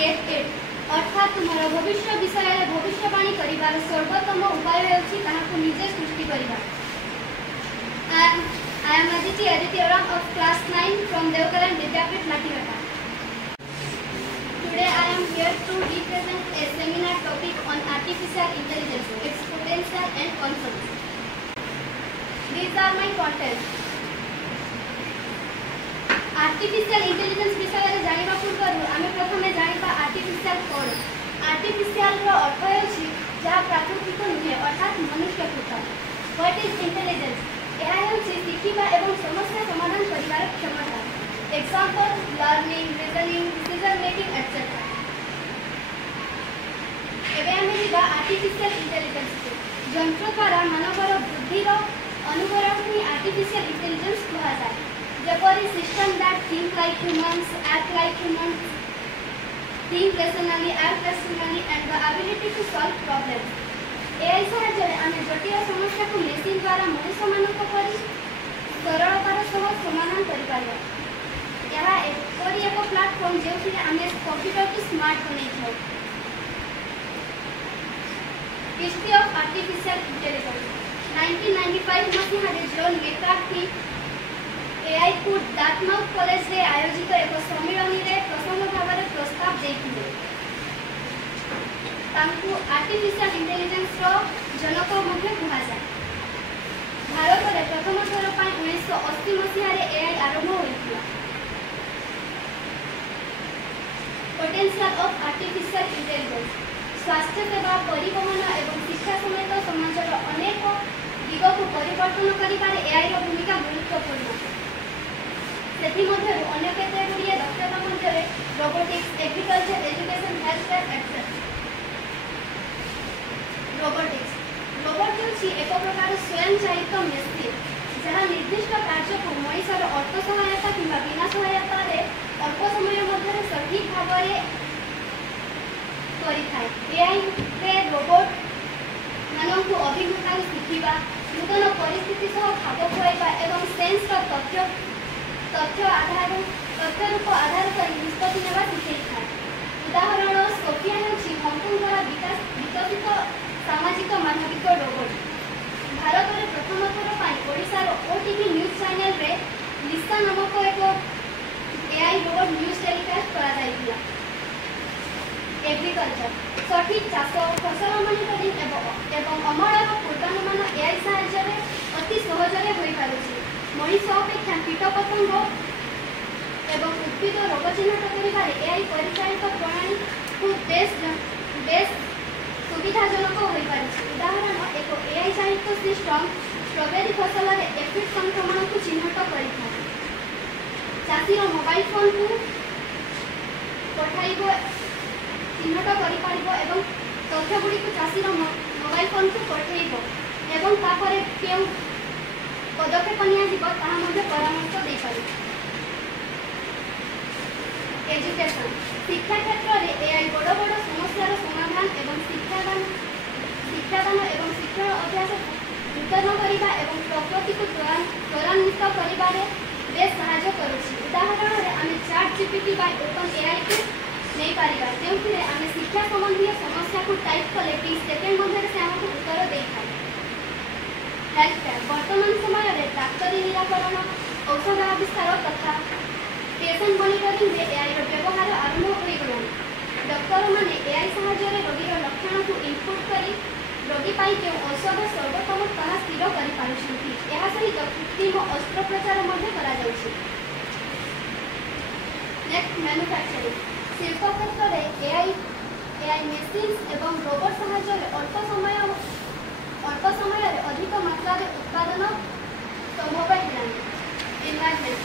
Get it अर्थात तुमर भविष्य विषय भविष्यवाणी करिवार सर्वोत्तम उपाय हेउछि ताहाकु निजे सृष्टि करिबा। I am Aditi Ram of class 9 from Devkaran Vidyapit Lathirata. Today I am here to represent a seminar topic on artificial intelligence, its potential and concerns. These are my contents. Artificial intelligence विषय में जानिबा पूर्व आमे प्रथमे जानिबा artificial code. Artificial रो अर्थ हेउछि जहा प्राकृतिक नुहे अर्थात मनुष्यकृत। What is intelligence? यह हेउछि शिखिबा एवं समस्या समाधान करिवार क्षमता। Example learning, reasoning, decision making etcetera. एबे आमे जिबा आर्टिफिशियल इंटेलिजेंस यंत्र द्वारा मानवर बुद्धि रो अनुकरण ही आर्टिफिशियल इंटेलिजेंस कहा जाय। जपरी system that think like humans, act like humans, think rationally, act rationally and the ability to solve problems. AI सहायतारे आमे जटिल समस्या को मशीन द्वारा मनुष्य मानक परि सरलतार सह समाधान करि पारिबा। यहा एक प्लेटफॉर्म जेउथि आमे कंप्यूटर को स्मार्ट बनै छै। हिस्ट्री ऑफ आर्टिफिशियल इंटेलिजेंस 1995 मसीहारे जॉन मैकार्थी AI को डार्टमाउथ कॉलेज रे आयोजित एक सम्मेलन रे प्रसंग भाव प्रस्ताव देथिले। तांकु आर्टिफिशियल इंटेलिजेंस रो जनक मध्ये कहा जाय। भारत रे प्रथम थर पई 1980 मसीहा रे AI आरंभ होइथिला। पोटेंशियल ऑफ आर्टिफिशियल इंटेलिजेंस स्वास्थ्य सेवा, परिवहन एवं शिक्षा समेत समाजर अनेक दिग को परिवर्तन करिबारे AI रो भूमिका गुरुत्वपूर्ण। सेथि मध्य अन्य केते गुड़िए दक्षता मध्य robotics, agriculture, education, health care etcetera. Robotics robot होछि एक प्रकार स्वयं चालित मशीन जहाँ निर्दिष्ट कार्य को मनुष्यर अर्थ सहायता किंवा बिना सहायता रे अल्प समय मध्य सठिक भाव रे करि थाए। AI रे रोबोट मानकु अभिज्ञता शिखिबा, नूतन परिस्थिति सह खाप खुआइबा एवं सेंस का तथ्य रूप आधार पर निष्पत्ति नेबा शिखै थाए। उदाहरण सोफिया हेउछि हॉन्गकॉन्ग द्वारा विकसित सामाजिक मानविक रोबोट। भारत में प्रथम थर पर ओडिशा रो ओटीवी न्यूज चैनल रे लिसा नामक एक AI रोबोट न्यूज टेलीकास्ट करा जायतिला। एग्रीकल्चर सठिक चाष, फसल मॉनिटरिंग एवं अमल पूर्वानुमान AI सहायता रे अति सहज रे होई पारुछि। मनुष्य अपेक्षा कीटपतंग एवं उद्भिद रोग चिन्हट करिबारे AI परिचालित प्रणाली को बेस सुविधाजनक होई पारुछि। उदाहरण एक AI चालित सिस्टम स्ट्रॉबेरी फसल रे एफिड संक्रमण को चिन्हट करिथा। चाषीर मोबाइल फोन को पठाइबो चिन्हट करि पारिबो एवं तथ्य गुडी को चाषीर मोबाइल फोन को पठाइबो एवं तापरे केउ पदक्षेप नियाजिब ताहा मध्ये परामर्श दे पारि। एजुकेशन शिक्षा क्षेत्र रे AI बड़ बड़ समस्यार समाधान एवं शिक्षादान एवं शिक्षण अभ्यास नूतन करिबा एवं प्रगति को त्वरान्वित करिबारे बेस सहायता करूछि। उदाहरण रे आमे chat GPT bye open AI को नै पारिबा जेउथि रे आमे शिक्षा संबंधी समस्या को टाइप कले 30 सेकेंड मध्ये से हमको उत्तर देइ थाए। हेल्थ केयर वर्तमान समय रे डाक्टरी निराकरण, औषध आविष्कार तथा पेशेंट मॉनिटरिंग रे AI रो व्यवहार आरंभ होई गलानी। डॉक्टर माने AI सहायता रे रोगी रो लक्षण को इनपुट करी रोगी पाई के औषध सर्वोत्तम ताहा स्थिर करि पारुछथि। एहा सहित कृत्रिम अस्त्रोपचार मध्ये करा जाउछि। नेक्स्ट मैन्युफैक्चरिंग शिल्प क्षेत्र रे AI मशीन्स एवं रोबोट सहायता रे अल्प समय रे अधिक मात्रा रे उत्पादन संभव हेलानी। एनवायरनमेंट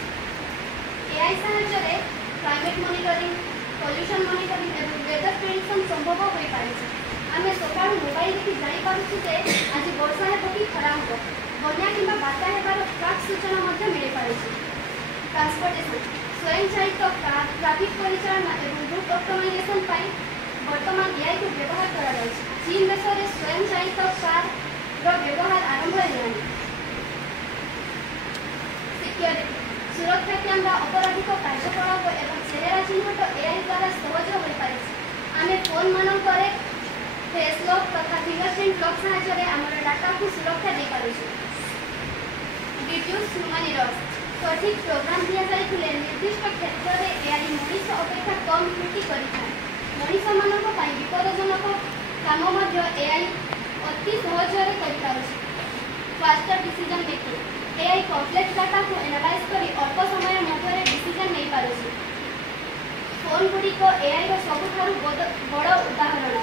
AI सहायता रे क्लाइमेट मॉनिटरिंग, पोल्यूशन मॉनिटरिंग एवं वेदर प्रेडिक्शन संभव होई पारिछि। आमे सकाळ मोबाइल की जानि पारुछि जे आज वर्षा हेबो कि खरा हेबो, बन्या किंबा बात्या हेबार ट्रैक सूचना मध्ये मिलि पारिछि। ट्रांसपोर्टेशन स्वयं चालित कार, ट्रैफिक परिचालन एवं रूट ऑप्टिमाइजेशन पाई वर्तमान AI को व्यवहार करा जाउछि। चीन देश रे स्वयं चालित कार रो व्यवहार आरंभ हेलानी। सिक्योरिटी सुरक्षा कैमरा अपराधिक कार्यकलाप एवं चेहरा चिन्हट एआई द्वारा सहज हो पारे। आमे फोन मानक फेस लॉक तथा फिंगरप्रिंट लॉक सहायता आम डाटा को सुरक्षा दे पारुछु। रिड्यूस ह्यूमन एरर्स सठिक प्रोग्राम दिया जाइथिले निर्दिष्ट क्षेत्र में एआई मनुष्य अपेक्षा कम त्रुटि करिଥାଏ। मनुष्य मानक पई विपदजनक काम मध्य एआई अति सहजरे करि पारुछु। Faster decision making AI complex data को एनालाइज करी अल्प समय मध्य डिसीजन नहीं पारुछु। फोन गुड़ी को एआई रो सबुठारु बड़ उदाहरण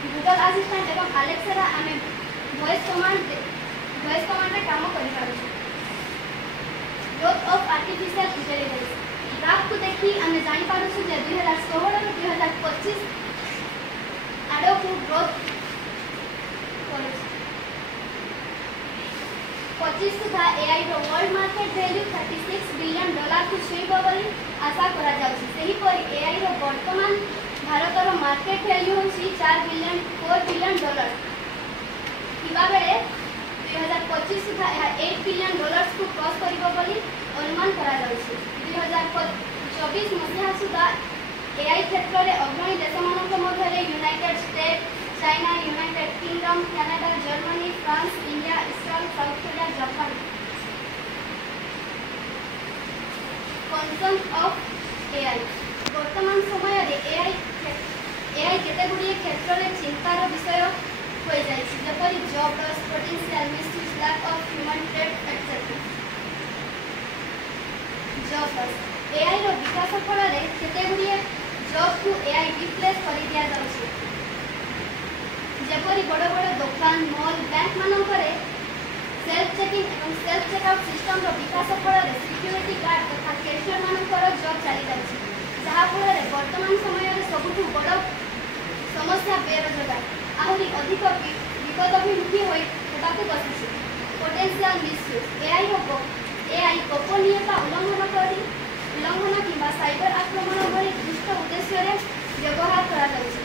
गूगल असिस्टेंट एवं अलेक्सा आमे वॉइस कमांड रे काम करि पारुछु। Growth of artificial intelligence graph को देखी आमे जानि पारुछु जे 2016 रो 2025 आडो को ग्रोथ 25 सुधा एआई रो वर्ल्ड मार्केट वैल्यू $36 बिलियन को छुईब बोली आशा करा जाउछि। सेही परि एआई रो वर्तमान भारत रो मार्केट वैल्यू होछि $4 बिलियन थिबा बेले 2025 सुधा यह $8 बिलियन को क्रॉस करिबो बोली अनुमान करा जाउछि। 2024 मसिहा सुधा एआई क्षेत्र रे अग्रणी देशमानक मध्यरे United States, China, United Kingdom, Canada, Germany, France, India, Israel, South Korea, Japan. Concept of AI वर्तमान समय रे एआई केतेगुडी क्षेत्र रे चिंतार विषय होई जाइछि, जेपरि job loss, potential misuse, lack of human trade etcetera. Job loss AI रो विकास फल रे केतेगुडी जॉब को एआई रिप्लेस करि दिया जाउछि, जेपरि बड़ बड़ दुकान, मॉल, बैंक मानकरे सेल्फ चेकिंग एवं सेल्फ चेकआउट सिस्टम रो विकास फल रे सिक्योरिटी गार्ड तथा कैशियर मानकर जॉब चली जाउछि, जहा फल रे वर्तमान समय रे सबुठु बड़ समस्या बेरोजगार आहुरी अधिक विपदभिमुखी होइबाकु बसिछि। पोटेंशियल मिसयूज एआई गोपनीयता उल्लंघन किंबा साइबर आक्रमण भली दुष्ट उद्देश्य रे व्यवहार करा जाउछि।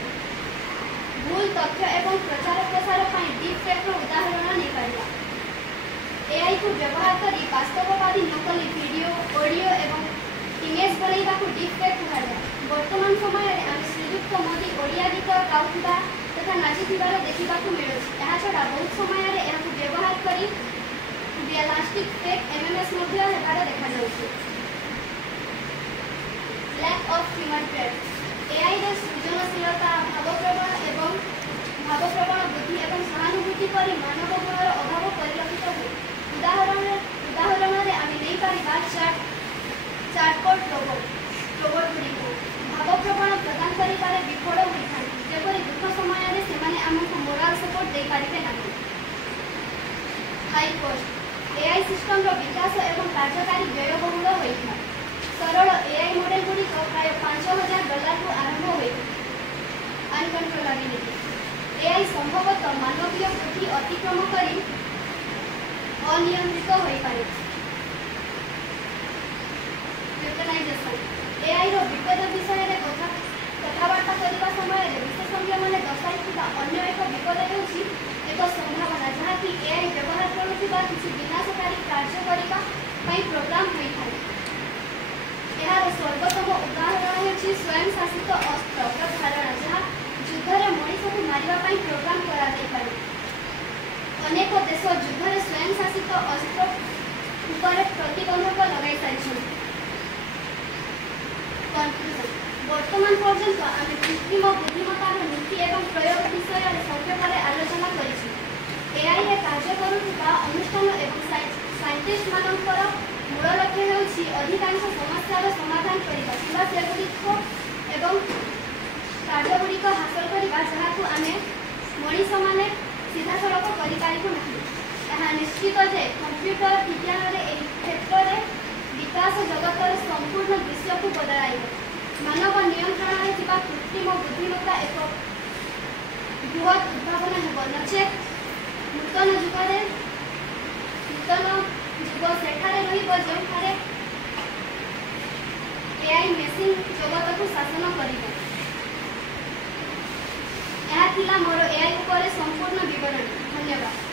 भूल तथ्य एवं प्रचार प्रसार पर डीप फेक उदाहरण नहीं पारिबा। एआई को व्यवहार करी वास्तववादी नकली वीडियो, ऑडियो एवं इमेज बनैबा को डीप फेक कहा। वर्तमान समय रे आम श्रीयुक्त मोदी ओडिया गीत गाउथिबा तथा नाचिथिबार देखिबा को मिलुछि। एहा छडा बहुत समय रे एहा को व्यवहार करी रियलिस्टिक फेक एमएमएस मध्य हेबार देखा जाउछि। Lack of human trade AI रे सृजनशीलता, भावप्रवण बुद्धि एवं सहानुभूति परि मानव गुणर अभाव परिलक्षित हुए। उदाहरण रे आमे नहीं पारिबा चैटबॉट रोबोट गुडी भावप्रवण प्रदान करिबारे विफल होइथान, जेपरि दुख समय रे सेमाने हमको मोरल सपोर्ट दे पारिबे नाही। हाई कॉस्ट एआई सिस्टम रो विकास एवं कार्यकारी व्ययबहुल होइथा। सरल एआई मॉडल गुडी प्राय $5,000 को आरंभ होई। अनकंट्रोलेबिलिटी एआई संभवतः मानवीय बुद्धि अतिक्रम करी अनियंत्रित होई पारे। यूटिलाइजेशन एआई रो विपद विषय रे कथाबार्ता करबा समय रे विशेषज्ञ माने दर्शाइथिबा अन्य एक विपद हेउछि एक संभावना जहा कि एआई व्यवहार करुथिबा किछि विनाशकारी कार्य करिबा पई प्रोग्राम होई थाए। एहार सर्वोत्तम उदाहरण हेउछि स्वयं शासित अस्त्र धारणा, जहा युद्धरे मनुष्य को मारिबा पई प्रोग्राम करा जाय पारे। अनेक देश युद्धरे स्वयं शासित अस्त्र ऊपर प्रतिबंधक लगाई सारिछन। कंक्लूजन वर्तमान पर्यंत आमे कृत्रिम बुद्धिमत्तार नीति एवं प्रयोग विषय संक्षेपरे आलोचना करिछि। एआई रे कार्य करुथिबा अनुष्ठान एवं साइंटिस्ट मानकर मूल लक्ष्य हेउछि अधिकांश समस्यार समाधान करिबा किंबा सेगुड़िक एवं कार्यगुड़िक हासिल करिबा जहाकु आमे मनुष्य माने सीधा सड़क करिपारिबु नाही। एहा निश्चित जे कंप्यूटर विज्ञान रे एही क्षेत्र रे विकास जगतर संपूर्ण दृश्य को बदलाइब। मानव नियंत्रण रे थिबा कृत्रिम बुद्धिमत्ता एक बृहत उद्भावना हेब, नचेत नूतन जुग सेठारे रहिब जेठारे एआई मेसिन जगत को शासन करिब। यह थिला मोर एआई ऊपर संपूर्ण विवरण। धन्यवाद।